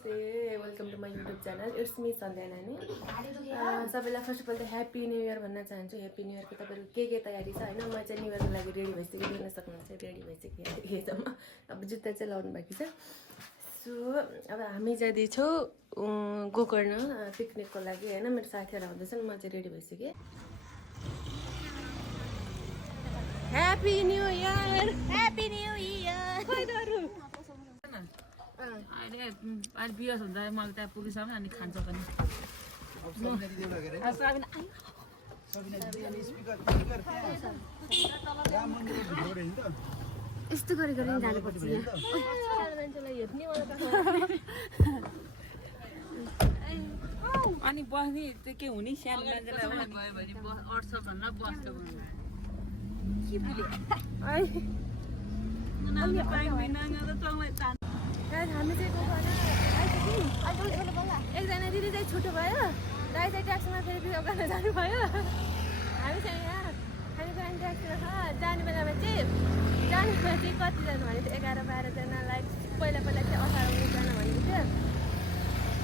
नमस्ते welcome to my YouTube channel it's me Sandhya नानी सबैलाई फर्स्ट अफ अल त ह्याप्पी न्यू इयर भन्न चाहन्छु ह्याप्पी न्यू इयरको तपाईँहरूको के तयारी छ होइन म चाहिँ न्यू इयरको लागि रेडी भइसकेँ देख्न सक्नुहुन्छ रेडी भइसकेँ अब जुत्ता चाहिँ लाउनु बाँकी छ सो अब हामी जाँदैछौँ गोकर्ण पिकनिकको लागि होइन मेरो साथीहरू आउँदैछन् म चाहिँ रेडी भइसकेँ happy new year happy new year अहिले बियस हुँदा मैले त्यहाँ पुगिसक्यो अनि खान्छ पनि यस्तो गरी जानुपर्छ मान्छेलाई हेर्ने अनि बस्ने त्यो के हुने सानो मान्छेलाई भयो भने अट्छ भन्न बस्छ हामी चाहिँ एकजना दिदी चाहिँ छुट्टो भयो दाइ चाहिँ ट्याक्सीमा फेरि पिकअप गर्न जानुभयो हामी चाहिँ यहाँ खानेकुरा ट्याक्सीमा जाने बेलामा चाहिँ कति जानु भनेको थियो 11-12जनालाई पहिला चाहिँ 18-19जना भनेको थियो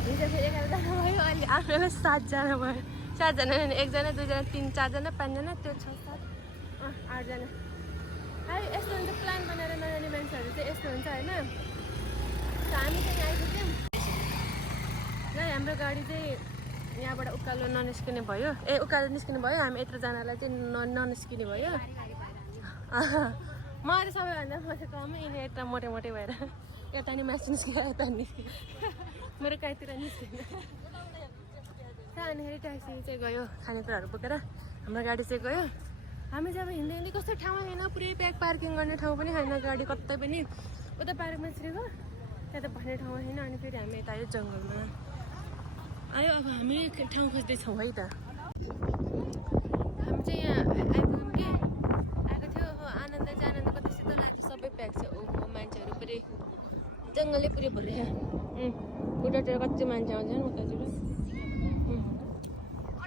हिजो फेरि 11जना भयो अहिले आफ्नो 7जना भयो 7जना एकजना 2जना 3 4जना 5जना त्यो 6-7-8जना है यस्तो हुन्छ प्लान बनाएर नजाने मान्छेहरू चाहिँ यस्तो हुन्छ होइन हामी चाहिँ आइपुग्यौँ र हाम्रो गाडी चाहिँ यहाँबाट उकालो ननिस्किने भयो उकालो निस्किने भयो हामी यत्रोजनालाई चाहिँ ननिस्किने भयो म चाहिँ सबैभन्दा म चाहिँ कमै यिनी यता मोटे मोटे भएर यता नि मासु निस्कियो यता निस्कियो मेरो कहीँतिर निस्किँदैन अनिखेरि ट्याक्सी चाहिँ गयो खानेकुराहरू बोकेर हाम्रो गाडी चाहिँ गयो हामी चाहिँ अब हिँड्दै कस्तो ठाउँमा छैन पुरै ब्याग पार्किङ गर्ने ठाउँ पनि छैन गाडी कतै पनि उता पार्कमा छिरेको त्यहाँ त भन्ने ठाउँ छैन अनि फेरि हामी यता आयो जङ्गलमा आयो अब हामी ठाउँ खोज्दैछौँ है त हामी चाहिँ यहाँ आइपुग्यौँ कि आएको थियो आनन्द चाहिँ आनन्दको त्यस्तो त लाग्यो सबै प्याक छ ओ मान्छेहरू पुरै जङ्गलै पुरै भर्यो उतातिर कति मान्छे आउँछन् उतातिर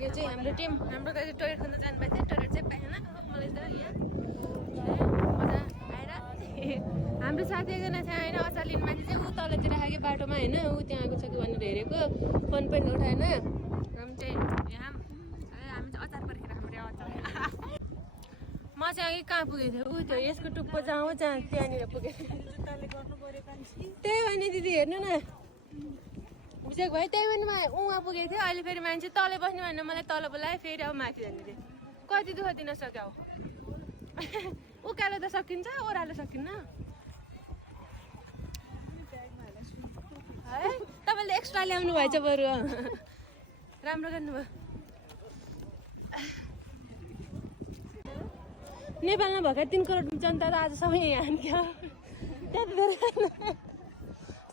यो चाहिँ हाम्रो टिम हाम्रो गाडी टोइलेट खोज्न जानुभएको थियो टोइलेट चाहिँ पाएन मलाई त यहाँ मजा आएर हाम्रो साथी एकजना छ होइन अचार लिने मान्छे चाहिँ ऊ तलतिर आएको बाटोमा होइन ऊ त्यहाँ आएको छ कि भनेर हेरेको फोन पनि उठाएन हामी चाहिँ यहाँ हामी चाहिँ अचार पर्खेर हाम्रो अचार म चाहिँ अघि कहाँ पुगेको थिएँ ऊ त्यो यसको टुप्पो जहाँ त्यहाँनिर पुगेको त्यही भने दिदी हेर्नु न बुझेको भयो त्यही भने म उहाँ पुगेको थिएँ अहिले फेरि मान्छे तलै बस्ने भनेर मलाई तल बोलायो फेरि अब माथि जाने थिएँ कति दुःख दिन सक्यो उकालो त सकिन्छ ओह्रालो सकिन्न है तपाईँले एक्स्ट्रा ल्याउनु भएछ बरु राम्रो गर्नुभयो नेपालमा भएका 3 करोड जनता त आज सबै यहाँ आन्थ्यो त्यति धेरै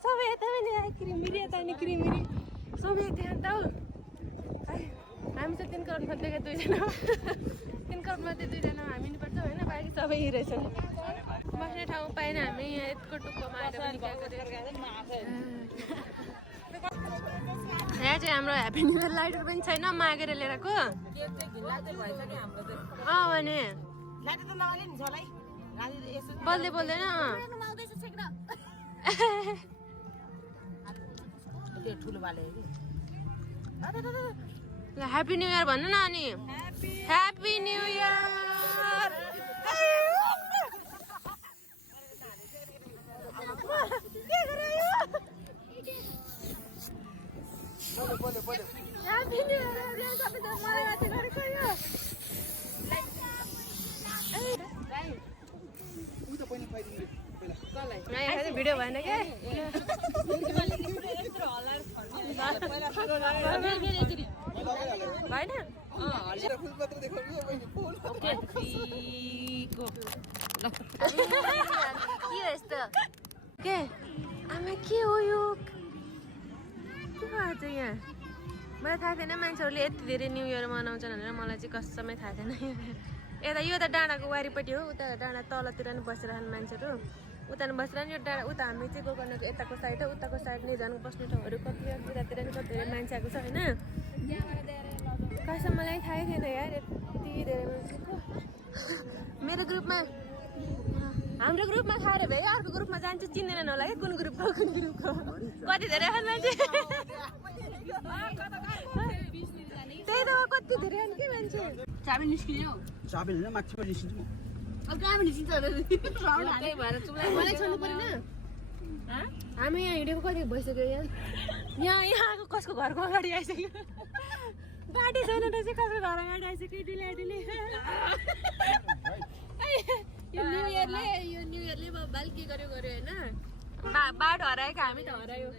सबै यता पनि क्रिमिरी यता नि क्रिमिरी सबै त्यहाँ त हामी चाहिँ 3 करोड खोज्दैका 2जना 3 करोड मध्ये 2जना हामी नि पर्छ होइन बाँकी सबै रहेछन् बस्ने ठाउँ पाएन हामी यहाँ यत्को टुप्पोमा यहाँ चाहिँ हाम्रो ह्याप्पी न्यू इयर लाइटहरू पनि छैन मागेर लिएको भने बोल्दैन ह्याप्पी न्यू इयर भन्नु न अनि happy new year happy new year video भएन क्या भएन के यस्तो के आमा के हो यो के भएछ यहाँ मलाई थाहा थिएन मान्छेहरूले यति धेरै न्यु इयर मनाउँछन् भनेर मलाई चाहिँ कसमै थाहा थिएन यता यो त डाँडाको वारिपट्टि हो उता डाँडा तलतिर नि बसिरहने मान्छेहरू उता नि बसिरहने यो डाँडा उता हामी चाहिँ गोकर्णको यताको साइड हो उताको साइड नै झन् बस्ने ठाउँहरू कतितिर नि कति धेरै मान्छे आएको छ होइन कसम मलाई थाहै थिएन यार यति धेरै मान्छेको मेरो ग्रुपमा हाम्रो ग्रुपमा खाएर भयो अर्को ग्रुपमा जान्छ चिन्दैन होला है कुन ग्रुपको कति धेरै आएन मान्छे त्यही त कति धेरै आएन के मान्छे चाबी निस्कियो चाबी लिन माथिबाट निस्किन्छु म अब कहाँ निस्किन्छ त्यही भएर मलाई छोड्नु परेन हामी यहाँ हिँडेको कति भइसक्यो यहाँको कसको घरको अगाडि आइसक्यो बाटो छैन रहेछ कसको घर अगाडि आइसक्यो डिले यो न्यु इयरले बाल के गर्यो होइन बाटो हराएको हामी त हरायो